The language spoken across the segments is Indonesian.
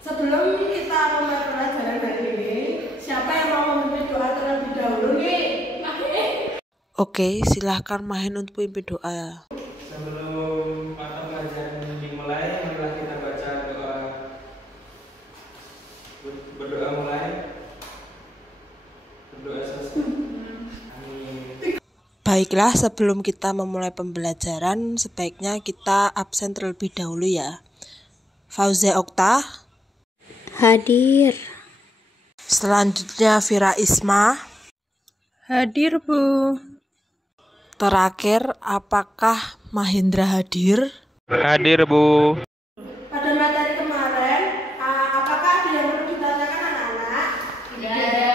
Sebelum kita mulai pelajaran hari ini, siapa yang mau memimpin doa terlebih dahulu nih? Oke, silahkan Mahen untuk pimpin doa. Sebelum mata pelajaran dimulai, marilah kita baca doa. Berdoa mulai. Berdoa selesai. Amin. Baiklah, sebelum kita memulai pembelajaran, sebaiknya kita absen terlebih dahulu ya. Fauzia Okta. Hadir. Selanjutnya Vira Isma. Hadir, Bu. Terakhir, apakah Mahendra hadir? Hadir, Bu. Pada materi kemarin, apakah ada yang perlu ditanyakan anak-anak? Tidak ada.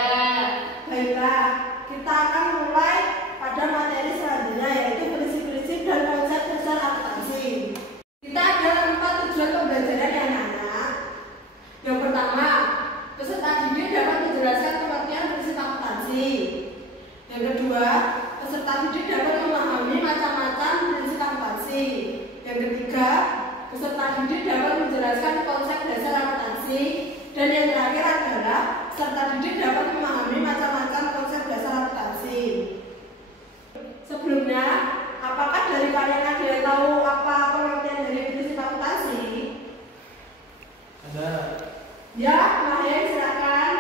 Baiklah, kita akan mulai pada materi selanjutnya, yaitu prinsip-prinsip dan konsep dasar akuntansi. Kita ada 4 tujuan pembelajaran ya anak-anak. Yang pertama, peserta didik dapat menjelaskan pengertian prinsip akuntansi. Yang kedua, peserta didik dapat memahami macam-macam prinsip akuntansi. Yang ketiga, peserta didik dapat menjelaskan konsep dasar akuntansi. Dan yang terakhir adalah peserta didik dapat memahami macam-macam konsep dasar akuntansi. Sebelumnya, apakah dari kalian ada yang tahu apa pengertian dari prinsip akuntansi? Ada Ya, Mahen, silakan.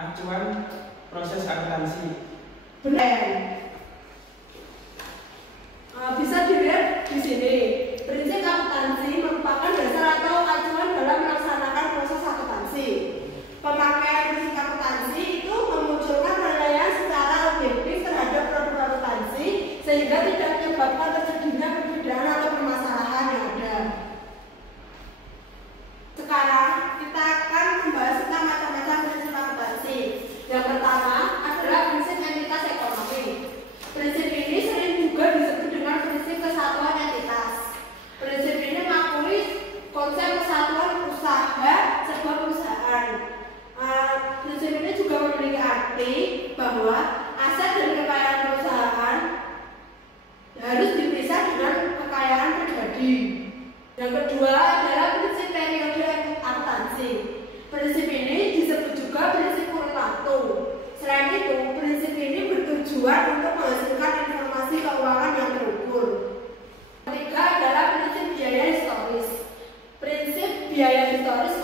acuan proses akuntansi. Benar. Bisa dilihat di sini. Prinsip akuntansi merupakan dasar atau acuan dalam melaksanakan proses akuntansi. Pemakaian prinsip akuntansi itu memunculkan penilaian secara objektif terhadap produk akuntansi sehingga tidak menyebabkan terjadinya perbedaan atau permasalahan yang ada. Sekarang kita akan membahas tentang macam-macam prinsip akuntansi. Yang pertama adalah prinsip entitas ekonomi. Prinsip ini sering juga disebut dengan prinsip kesatuan entitas. Prinsip ini mengakui konsep kesatuan usaha sebuah perusahaan. Prinsip ini juga memiliki arti bahwa aset dan kekayaan perusahaan harus dipisah dengan kekayaan pribadi. Yang kedua adalah prinsip periode akuntansi. Prinsip ini disebut juga prinsip kurun waktu. Selain itu, prinsip ini bertujuan untuk menghasilkan informasi keuangan yang terukur. Ketiga adalah prinsip biaya historis. Prinsip biaya historis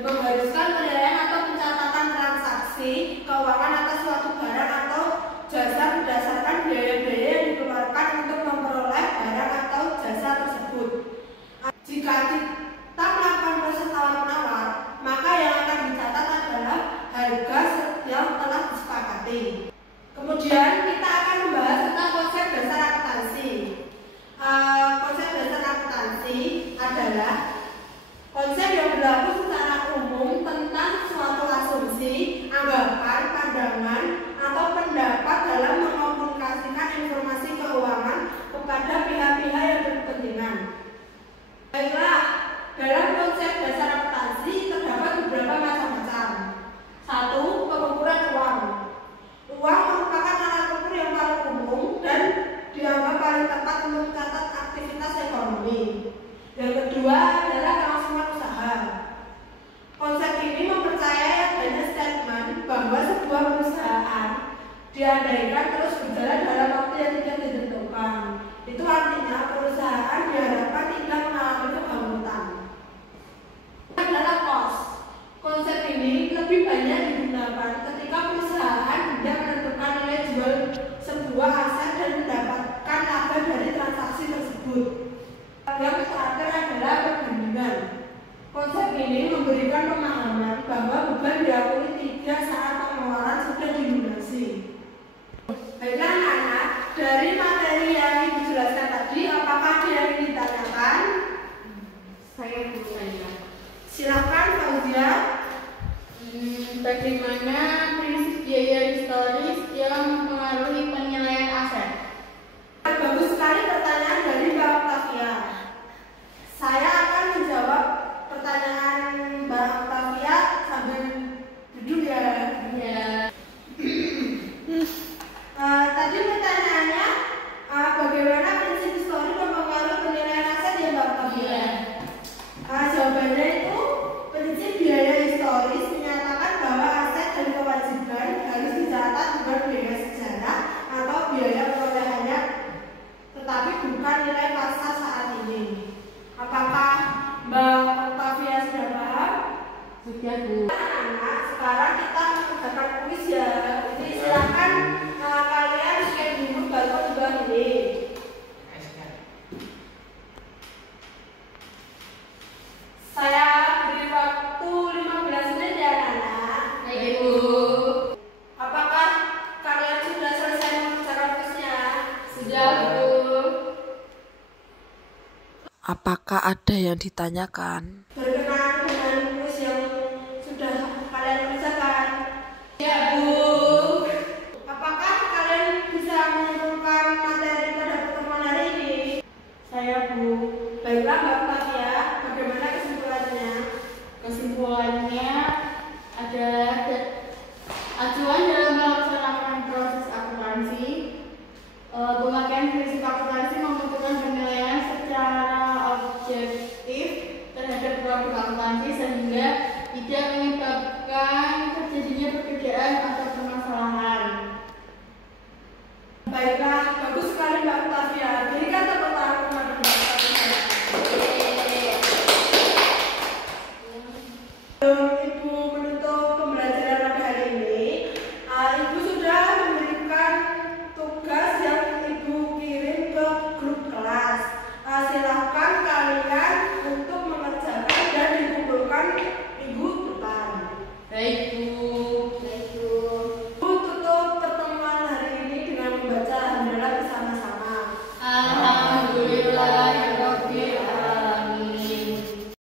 mengharuskan penilaian atau pencatatan transaksi keuangan atas suatu barang atau jasa berdasarkan biaya-biaya yang dikeluarkan untuk memperoleh barang atau jasa tersebut. Jika kita melakukan proses tawar-menawar, maka yang akan dicatat adalah harga yang telah disepakati. Kemudian kita akan membahas tentang konsep dasar akuntansi. Konsep dasar akuntansi adalah konsep yang berlaku secara umum tentang suatu asumsi, anggapan, pandangan, atau pendapat dalam mengkomunikasikan informasi keuangan kepada pihak-pihak yang berkepentingan. Baiklah, dalam konsep dasar akuntansi terdapat beberapa macam-macam. 1. Pengukuran uang. Uang merupakan alat ukur yang paling umum dan dianggap paling tepat untuk mencatat aktivitas ekonomi. Yang kedua adalah kelangsungan usaha. Konsep ini mempercayai adanya statement bahwa sebuah perusahaan diandaikan terus berjalan dalam waktu yang tidak ditentukan. Itu artinya perusahaan diharapkan tidak mengalami kebangkrutan. Adalah cost. Konsep ini lebih banyak digunakan ketika perusahaan tidak menentukan nilai jual sebuah aset dan mendapatkan laba dari transaksi tersebut. Yang terakhir adalah perbandingan. Konsep ini memberikan pemahaman bahwa beban diakui 3 saat pengeluaran sudah dilunasi. Baiklah anak-anak, dari materi yang dijelaskan tadi, apakah ada yang ingin ditanyakan? Saya bertanya. Silakan Fauzia. Bagaimana prinsip biaya historis yang mempengaruhi penilaian aset? Bagus sekali pertanyaan dari Mbak Octavia. Saya akan menjawab pertanyaan Mbak Octavia sambil duduk ya. Ya. Tadi pertanyaannya bagaimana prinsip historis mempengaruhi penilaian aset ya Mbak Octavia? Iya. Jawabannya itu prinsip sudah paham? Sudah, Bu. Anak-anak, sekarang kita mengerjakan kuis ya. Jadi silakan kalian scan dulu barcode di bawah ini. Saya beri waktu 15 menit ya anak-anak. Baik, Bu. Apakah kalian sudah selesai mengerjakan kuisnya? Sudah, Bu. Apakah ada yang ditanyakan? Berkenan dengan kuis yang sudah kalian kerjakan? Ya, Bu. Apakah kalian bisa menyimpulkan materi pada pertemuan hari ini? Saya, Bu. Baiklah Mbak Fatia, bagaimana kesimpulannya? Kesimpulannya adalah acuan dalam melaksanakan proses akuntansi. Pemakaian prinsip akuntansi membutuhkan penilaian secara objektif terhadap produk akuntansi sehingga tidak menyebabkan terjadinya perbedaan atau permasalahan. Baiklah, bagus sekali Mbak Fatia.